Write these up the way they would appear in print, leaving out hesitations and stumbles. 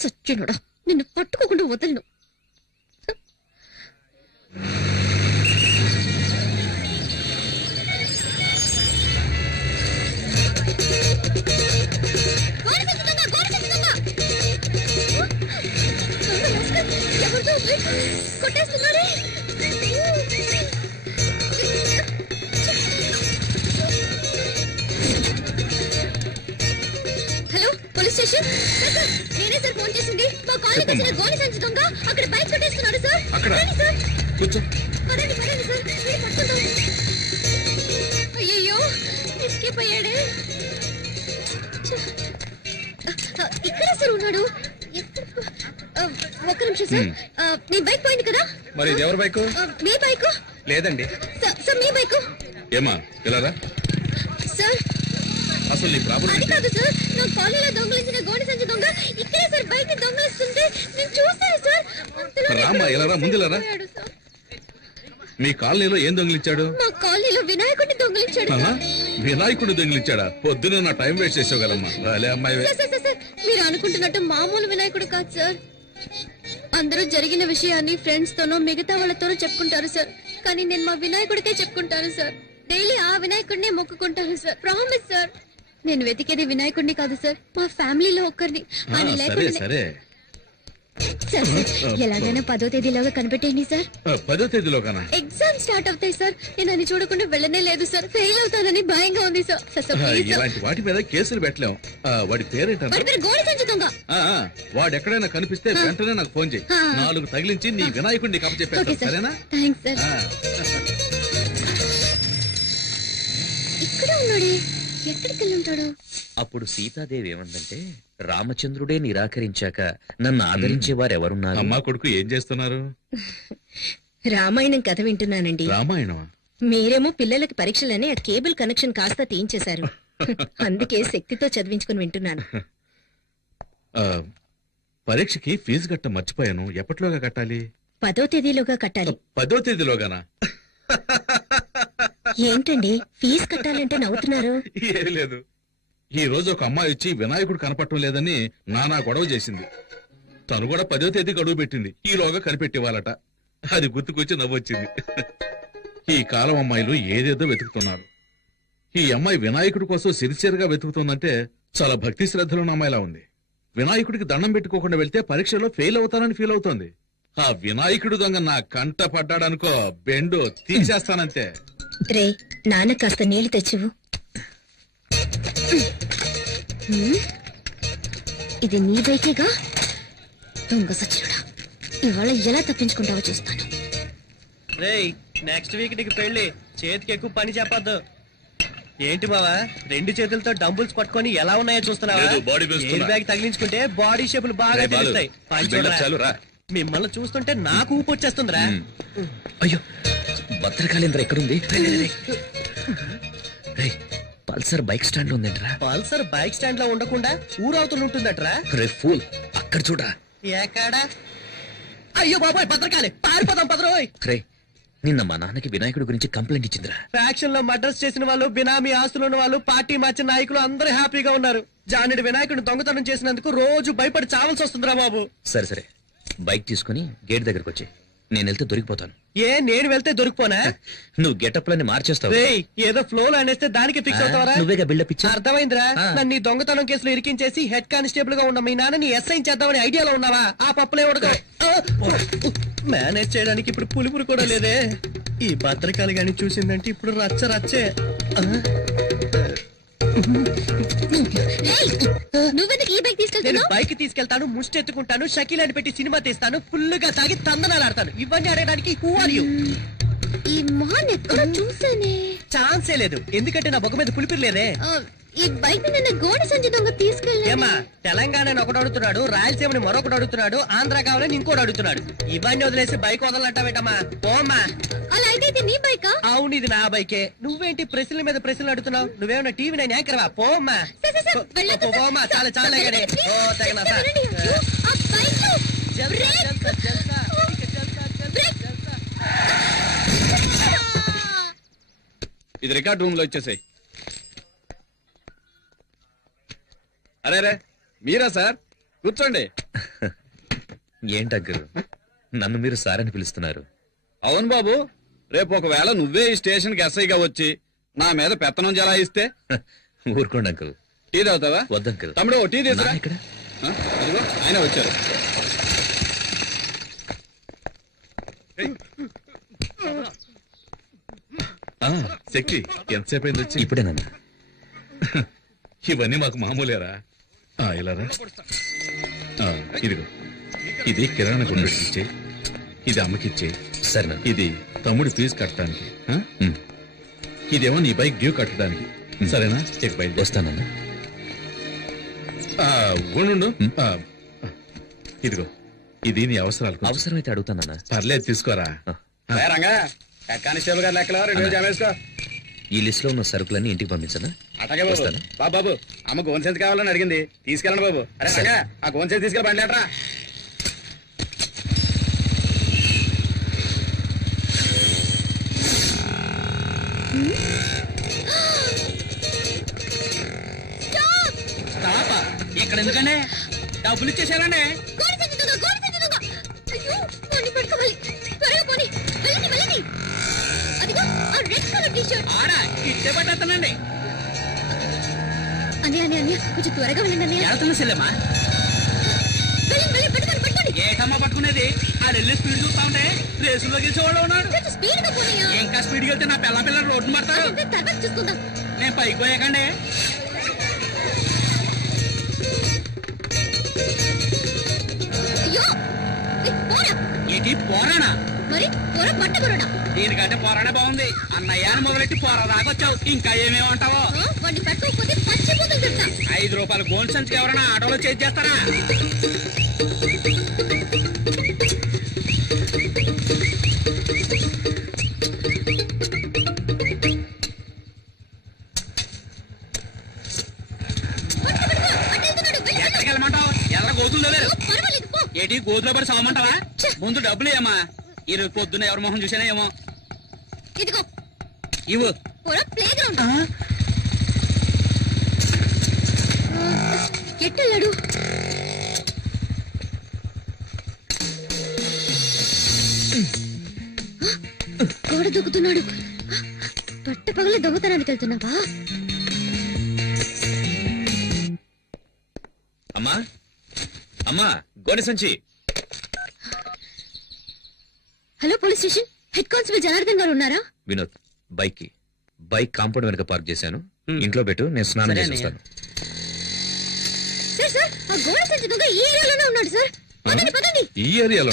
సచ్చినోడా, నిన్ను పట్టుకోకుండా వదలను. కొట్టేస్తున్నాడే. Hello, police station. నేనే సార్ ఫోన్ చేసింది. మా కాలనీకి వచ్చిన గోలి సంచి దొంగ అక్కడ బైక్ కొట్టేస్తున్నాడు సార్. సార్ పదండి పదండి సార్, పట్టుకుందాం. అయ్యయ్యో, ఎస్కేప్ అయ్యాడే. ఇక్కడే సార్ ఉన్నాడు. ఒక్క నిమిషం సార్, మీ బైక్ పోయింది కదా. మరి ఇది ఎవరి బైక్? మీ బైక్ లేదండి సార్, మీ బైక్. ఏమా ఇలా సార్. అసలు నీ ప్రాబ్లం అది కాదు సార్, నా కాలనీలో దొంగలించిన గోడి సంచి దొంగ ఇక్కడే సార్ బైక్ ని దొంగలిస్తుంటే నేను చూస్తాను సార్. రామా ఇలా ముందులరా. మీ కాలనీలో ఏం దొంగిలించాడు? మా కాలనీలో వినాయకుడిని దొంగిలించాడు. వినాయకుడిని దొంగిలించాడా? పొద్దున నా టైం వేస్ట్ చేసావుగలమ్మా. అమ్మాయి మీరు అనుకుంటున్నట్టు మామూలు వినాయకుడు కాదు సార్. అందరూ జరిగిన విషయాన్ని ఫ్రెండ్స్ తోనో మిగతా వాళ్ళతోనో చెప్పుకుంటారు సార్, కానీ నేను మా వినాయకుడికే చెప్పుకుంటాను సార్. డైలీ ఆ వినాయకుడినే మొక్కుకుంటాను సార్. Promise sir. నేను వెతికేది వినాయకుడిని కాదు సార్, మా ఫ్యామిలీలో ఒక్కరిని. సరే సార్, ఎలాగైనా 10వ తేదీలోగా కనిపెట్టేయండి సార్. 10వ తేదీలోగానా? ఎగ్జామ్ స్టార్ట్ అవుతాయి సార్. నేను అది చూడకుండా వెళ్ళనే లేదు సార్. ఫెయిల్ అవుతానని భయంగా ఉంది సార్. ఇలాంటి వాటి మీద కేసులు పెట్టలేం. వాడి పేరేంట? గోడి సంచి దొంగ. వాడు ఎక్కడైనా కనిపిస్తే వెంటనే నాకు ఫోన్ చేయి. 4 తగిలించి నీ వినాయకుడిని కప్పచెప్పేస్తా. సరేనా? Thanks sir. ఇక్కడ ఉన్నాడే, ఎక్కడికి వెళ్ళి ఉంటాడు? అప్పుడు సీతాదేవి ఏమందంటే, రామచంద్రుడే నిరాకరించాక నన్ను ఆదరించే వారెవరున్నారు? అమ్మా కొడుకు ఏం చేస్తున్నారు? రామాయణం కథ వింటున్నానండి. రామాయణమా? మీరేమో పిల్లలకి పరీక్షలని ఆ కేబుల్ కనెక్షన్ కాస్త తీయించేశారు. అందుకే శక్తితో చదివించుకుని వింటున్నాను. పరీక్షకి ఫీజు కట్ట మర్చిపోయాను. ఎప్పటిలోగా కట్టాలి? 10వ తేదీలోగా కట్టాలి. 10వ తేదీలోగానా? ఏంటండి ఫీజు కట్టాలంటే నవ్వుతున్నారు? ఏం లేదు, ఈ రోజు ఒక అమ్మాయి వచ్చి వినాయకుడు కనపడటం లేదని నానా గొడవ చేసింది. తను కూడా 10వ తేదీ గడువు పెట్టింది. ఈలోగా కనిపెట్టేవాళ్ళట. అది గుర్తుకొచ్చి నవ్వొచ్చింది. ఈ కాలం అమ్మాయిలు ఏదేదో వెతుకుతున్నారు. ఈ అమ్మాయి వినాయకుడి కోసం సిన్సియర్గా వెతుకుతుందంటే చాలా భక్తి శ్రద్ధలున్న అమ్మాయిలా ఉంది. వినాయకుడికి దండం పెట్టుకోకుండా వెళ్తే పరీక్షలో ఫెయిల్ అవుతానని ఫీల్ అవుతోంది. ఆ వినాయకుడు దొంగ నా కంట పడ్డాడనుకో, బెండు తీసేస్తానంతే. రే, నాన్న కాస్త నీళ్లు తెచ్చివు. ఇది నీ బైకేగా? దొంగ సచ్చినుడా, ఇవాళ ఎలా తప్పించుకుంటావో చూస్తాను. నెక్స్ట్ వీక్ నీకు పెళ్లి, చేతికి ఎక్కువ పని చెప్పద్దు. ఏంటి బావా, 2 చేతులతో డంబుల్స్ పట్టుకొని ఎలా ఉన్నాయో చూస్తున్నావా? ఎయిర్ బ్యాగ్ తగిలించుకుంటే బాడీ షేపులు బాగా తెలుస్తాయి. మిమ్మల్ని చూస్తుంటే నాకు ఊపు వచ్చేస్తుందిరా. అయ్యో, భద్రకాళేంద్ర ఎక్కడుంది? పల్సర్ బైక్ స్టాండ్ లో ఉందంటరా. పల్సర్ బైక్ స్టాండ్ లో ఉండకుండా ఊరవుతూ ఉంటుందట్రా. రే ఫూల్, అక్కడ చూడా. ఎక్కడా? అయ్యో బాబాయ్, భద్రకాళి, పారిపోదాం పదరోయ్. రే, నిన్న మా నాన్నకి వినాయకుడి గురించి కంప్లైంట్ ఇచ్చిందిరా. ఫ్యాక్షన్ లో మర్డర్స్ చేసిన వాళ్ళు, బినామీ ఆస్తులు ఉన్న వాళ్ళు, పార్టీ మార్చిన నాయకులు అందరూ హ్యాపీగా ఉన్నారు. జానుడి వినాయకుడిని దొంగతనం చేసినందుకు రోజు భయపడి చావాల్సి వస్తుందిరా బాబు. సరే సరే, బైక్ తీసుకుని గేట్ దగ్గరకు వచ్చి, నేను వెళ్తే దొరికిపోతాను. నేను వెళ్తే దొరికిపోనా? నువ్వు గెటప్ లని మార్చేస్తావు. ఏదో ఫ్లో లో అనేస్తే దానికి ఫిక్స్ అవుతావరా? నువ్వేగా బిల్డప్ ఇచ్చా. అర్థమైందిరా. నన్ను ఈ దొంగతనం కేసులో ఇరికించేసి హెడ్ కానిస్టేబుల్ గా ఉన్న మీ నాన్నని ఎస్ఐ చేద్దామని ఐడియాలో ఉన్నావా? ఆ పప్పులే ఉడక మేనేజ్ చేయడానికి ఇప్పుడు పులుపురు కూడా లేదే. ఈ భద్రకాళి గాని చూసిందంటే ఇప్పుడు రచ్చ రచ్చే. నేను బైక్ తీసుకెళ్తాను, ముష్టి ఎత్తుకుంటాను, షకీలాని పెట్టి సినిమా తీస్తాను, ఫుల్ గా తాగి తందనాలు ఆడతాను. ఇవన్నీ ఆడడానికి హూ ఆర్ యు? ఈ మొహన్ ఎక్కడ చూసానే? ఛాన్సే లేదు, ఎందుకంటే నా బొగ్గ మీద పులిపిరి లేదే. ఈ బైక్ నిన్న గోడి సంచి దొంగ తీసుకెళ్ళి. ఏమా, తెలంగాణని ఒకడు అడుగుతున్నాడు, రాయలసీమని మరొకడు అడుగుతున్నాడు, ఆంధ్ర కావాలని ఇంకోటి అడుగుతున్నాడు. ఇవన్నీ వదిలేసి బైక్ వదలంటావేటమ్మా? పోమ్మా. అలా అయితే నీ బైకా? అవును, ఇది నా బైకే. నువ్వేంటి ప్రశ్నల మీద ప్రశ్నలు అడుగుతున్నావు? నువ్వేమన్నా టీవీ నైన్ యాంకర్వా? పోమ్మా పోమ్మా. చాలా చాలా గడే. ఓ తగిన ఇది రికార్డ్ రూమ్ లో ఇచ్చేసాయి. అరే రే మీరా సార్? కూర్చోండి. ఏంటగ్గు నన్ను మీరు సార్ అని పిలుస్తున్నారు? అవును బాబు, రేపు ఒకవేళ నువ్వే ఈ స్టేషన్ కి ఎస్ఐగా వచ్చి నా మీద పెత్తనం జలాయిస్తే? ఊరుకోండి అంకుల్. టీ తాగుతావా? వద్దంకుల్. తమ్ముడు టీ తీసుకురా. ఇక్కడ అదిగో ఆయన వచ్చారు. శక్తి ఎంతసేపు అయింది వచ్చి? ఇప్పుడేనన్నా. ఇవన్నీ మాకు మామూలేరా. ఇలారా, ఇదిగో ఇది కిరాణా కొనుగోలుకిచ్చే, ఇది అమ్మకిచ్చే, సరేనా? ఇది తమ్ముడి ఫీజు కట్టడానికి, ఇదేమో నీ బైక్ డ్యూ కట్టడానికి. సరేనా? చెక్ బయట వస్తానన్నా. ఉండు. ఇదిగో ఇది నీ అవసరాలకు. అవసరమైతే అడుగుతానన్నా. పర్లేదు, తీసుకోరా. కానిస్టేబుల్ గారు లెక్కలో రివ్యూ చేస్కో. ఈ లిస్ట్ లో ఉన్న సరుకులన్నీ ఇంటికి పంపించనా? అట్లాగే బాబు. బాబు అమ్మ గోన్ సెన్స్ కావాలని అడిగింది, తీసుకెళ్ళండి బాబు. అరే రంగా, ఆ గోన్ సెన్స్ తీసుకెళ్ళి బండి లేటరా. ఇక్కడ ఎందుకండి? డబ్బులు ఇచ్చేసారండి. ఇచ్చే పట్టేస్తానండి. కొంచెం త్వరగా వెళ్ళండి. సెల్లమ్మా ఏటమ్మా పట్టుకునేది? ఆ వెళ్ళి స్పీడ్ చూస్తా ఉంటే రేసులో గెలిచేవాళ్ళు ఉన్నాడు. ఇంకా స్పీడ్ వెళ్తే నా పిల్ల రోడ్డు పడతారు. నేను పైకి పోయాకండి. ఏంటి పోరానా? మరి పొర పట్టకురడా? దీనికంటే పోరానే బాగుంది. అన్నయ్యాన్ని మొదలెట్టి పోరా దాకొచ్చావు, ఇంకా ఏమేమంటావో. వాడిని పట్టుకోకపోతే పచ్చిపోతుంది చెప్తా. 5 రూపాయల గోల్డ్ సంచికి ఎవరైనా ఆటోలో చేసి చేస్తారా? ఎక్కడికి వెళ్ళమంటావు? ఎర్ర గోతులు లేరు. ఏంటి గోతులో పడి సావమంటావా? ముందు డబ్బులు ఏమా? ఈ రోజు పొద్దున్న ఎవరి మొహం చూసానా ఏమో. ఇదిగో ఇవ్వు. ప్లే గ్రౌండ్ ఎట్టెళ్ళాడు? గోడ దూకుతున్నాడు. పట్ట పగల దొంగతనానికి వెళ్తున్నావా? అమ్మా అమ్మా, గోనె సంచి. Hello, police station. Head constable Janardhan గారు ఉన్నారా? వినోద్, బైక్ కాంపౌండ్ వెనక పార్క్ చేశాను. ఇంట్లో పెట్టు, నేను స్నానం చేసి వస్తాను. సార్, ఆ గోడ సంచి దొంగ ఈ ఏరియాలోనే ఉన్నాడు సార్. పదండి. ఈ ఏరియాలో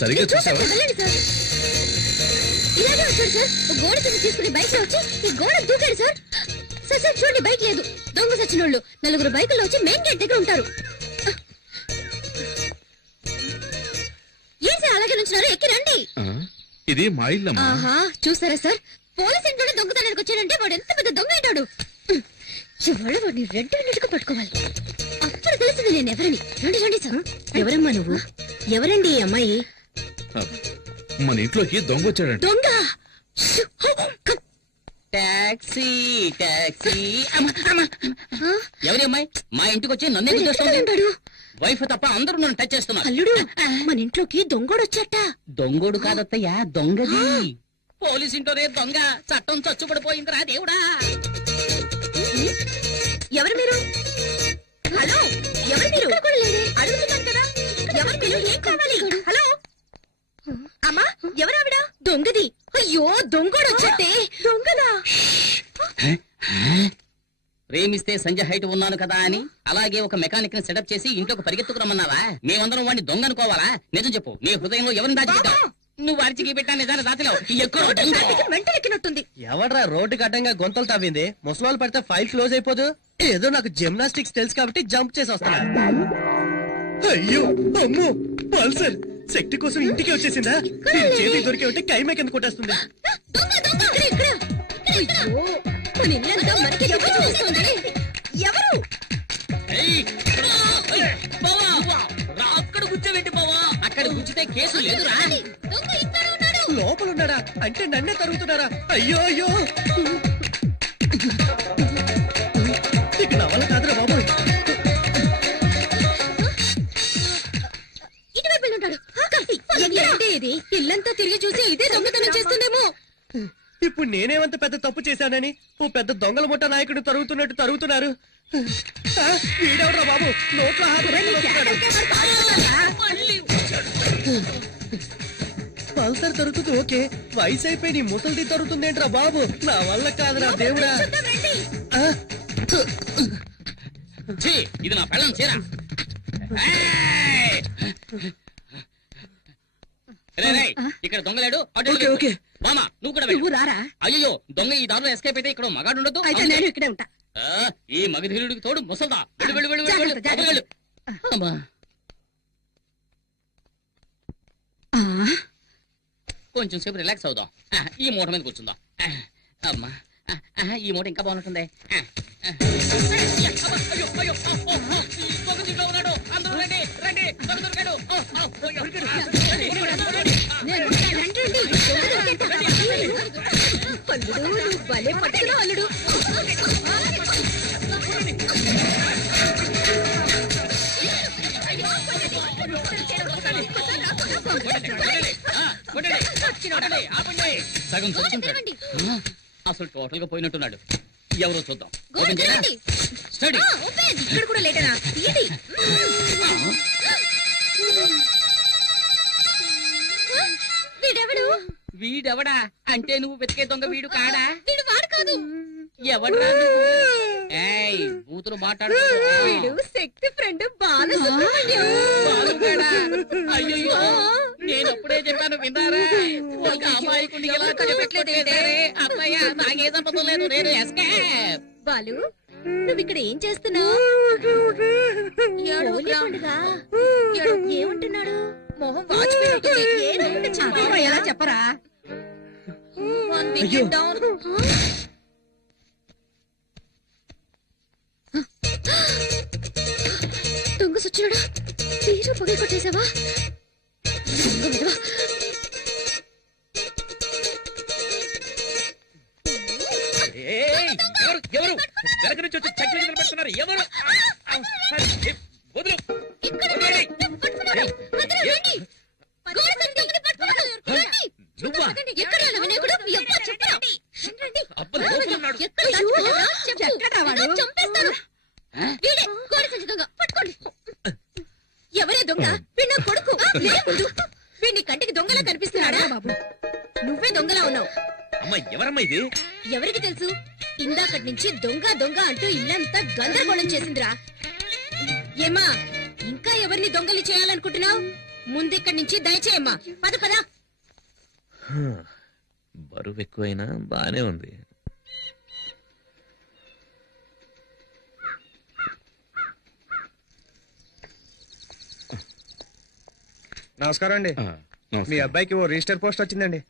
సరిగ్గా చూసావా? వెళ్ళండి సార్. ఇలాగే వచ్చాడు సార్. గోడ సంచి తీసుకుని బైక్ లో వచ్చి ఈ గోడ దూకాడు సార్. సార్ చూడండి, బైక్ లేదు. దొంగ సచ్చినోళ్ళు 4 బైకుల్లో వచ్చి మెయిన్ గేట్ దగ్గర ఉంటారు. ఏం సార్ అలాగే నుంచున్నారు? ఎక్కి రండి. ఇది మా ఇల్లమ్మా. చూసారా సార్, పోలీస్ ఇంట్లోనే దొంగతనానికి వచ్చాడంటే వాడు ఎంత పెద్ద దొంగ అంటాడు. ఇవాళ వాడిని రెడ్ హ్యాండెడ్గా పట్టుకోవాలి. అప్పుడు తెలిసింది నేను ఎవరని. రండి సార్. ఎవరమ్మా నువ్వు? ఎవరండి ఈ అమ్మాయి? మన ఇంట్లోకి దొంగ వచ్చాడంట. దొంగ? టాక్సీ ఎవరి అమ్మాయి మా ఇంటికి వచ్చి నన్ను ఎందుకు చేస్తుంది? వైఫ్ తప్ప అందరూ నన్ను టచ్ చేస్తున్నారు. అల్లుడు, మన ఇంట్లోకి దొంగోడు వచ్చాట. దొంగోడు కాదత్తయ్యా, దొంగది. పోలీస్ ఇంట్లోనే దొంగ. చట్టం చచ్చుపడిపోయిందిరా దేవుడా. ఎవరు మీరు? హలో, ఎవరు మీరు? అడుగుతున్నాను కదా, ఎవరు మీరు? ఏం కావాలి? హలో అమ్మా, ఎవరావిడ? దొంగది. అయ్యో, దొంగోడు వచ్చాటే. దొంగనా? ప్రేమిస్తే సంజయ్ హైట్ ఉన్నాను కదా అని అలాగే ఒక మెకానిక్ ని సెటప్ చేసి ఇంట్లోకి పరిగెత్తుకురమ్మన్నావా? మేమందరం వాడిని దొంగ అనుకోవాలా? నిజం చెప్పు, నీ హృదయంలో ఎవరిని దాచిపెట్టావు? నువ్వు అరిచికి పెట్టా నిజాన్ని దాచలేవు. వెంటెక్కినట్టుంది. ఎవడ్రా రోడ్డుకి అడ్డంగా గొంతలు తవ్వింది? ముసలాలు పడితే ఫైల్ క్లోజ్ అయిపోదు. ఏదో నాకు జిమ్నాస్టిక్స్ తెలుసు కాబట్టి జంప్ చేసి వస్తున్నా. అయ్యో అమ్మో, పల్సర్ శక్తి కోసం ఇంటికి వచ్చేసిందా? చేతికి దొరికే ఉంటే కైమే కింద కొట్టేస్తుంది. ఎవరు? అక్కడ గుచ్చేవేంటి బావా? అక్కడ గుచ్చితే కేసు లేదురా. లోపల ఉన్నాడా అంటే నన్నే తరుగుతున్నారా? అయ్యో అయ్యో, ఇక నా వల్ల కాదురా బాబు. నేనేమంత పెద్ద తప్పు చేశానని ఓ పెద్ద దొంగల ముఠ నాయకుడు తరుగుతున్నట్టు తరుగుతున్నారు. వీడెవడ్రా బాబు నోట్లో పల్సర్ తరుగుతుంది ఓకే, వయసు అయిపోయి నీ ముసలిది తరుగుతుందేంట్రా బాబు? నా వల్ల కాదురా దేవుడా. ఇది నా పెళ్ళం చీర. ఇక్కడ దొంగలేడు. మామా నువ్వు కూడా రారా. అయ్యో దొంగ ఈ దారిలో ఎస్కేప్ అయితే ఇక్కడ మగాడు ఉండదు. ఇక్కడే ఉంటా. ఈ మగధీరుడికి తోడు ముసల్దా. కొంచెం సేపు రిలాక్స్ అవుదాం. ఈ మూట మీద కూర్చుందాం. అమ్మా ఈ మూట ఇంకా బాగుంటుంది. భలే పట్టుకున్నా అల్లుడు. సగం చచ్చుకుంటాడు. అసలు టోటల్ గా పోయినట్టున్నాడు. ఎవరో చూద్దాం. ఇక్కడ కూడా లేటనా? వీడెవడా అంటే నువ్వు వెతికే దొంగ వీడు కాడా? వీడు వాడు కాదు. ఎవడరా? బూతులు మాట్లాడు. వీడు శక్తి ఫ్రెండ్ బాలసుబ్రహ్మణ్యం. అయ్యో నేను అప్పుడే చెప్పాను విన్నారా? ఒక అమ్మాయికి ఎలా కనిపెట్టలేదే. అత్తయ్య నాకే సంపద లేదు. నేను ఎస్కేప్. బాలు నువ్వు ఇక్కడ ఏం చేస్తున్నావు? ఏమంటున్నాడు? మొహం వాచిపోయి ఎలా చెప్పరా? దొంగ సచ్చినాడా? తీరు పగలు కొట్టేసావా? ఎవరు వెనక నుంచి వచ్చి చక్కెర పెడుతున్నారు? ఎవరు? ఎవరే దొంగ? వీడు నా కొడుకు. వీడిని కంటికి దొంగలా కనిపిస్తున్నాడా? బాబు నువ్వే దొంగలా ఉన్నావు. అమ్మా ఎవరమ్మా ఇది? ఎవరికి తెలుసు? ఇందాకటి నుంచి దొంగ దొంగ అంటూ ఇల్లంతా గందరగోళం చేసిందిరా. ఏమా ఇంకా ఎవరిని దొంగలి చేయాలనుకుంటున్నావు? ముందిక్కడి నుంచి దయచేయమ్మా. పద పద. బరువు ఎక్కువైనా బానే ఉంది. నమస్కారం అండి. మీ అబ్బాయికి ఓ రిజిస్టర్ పోస్ట్ వచ్చిందండి.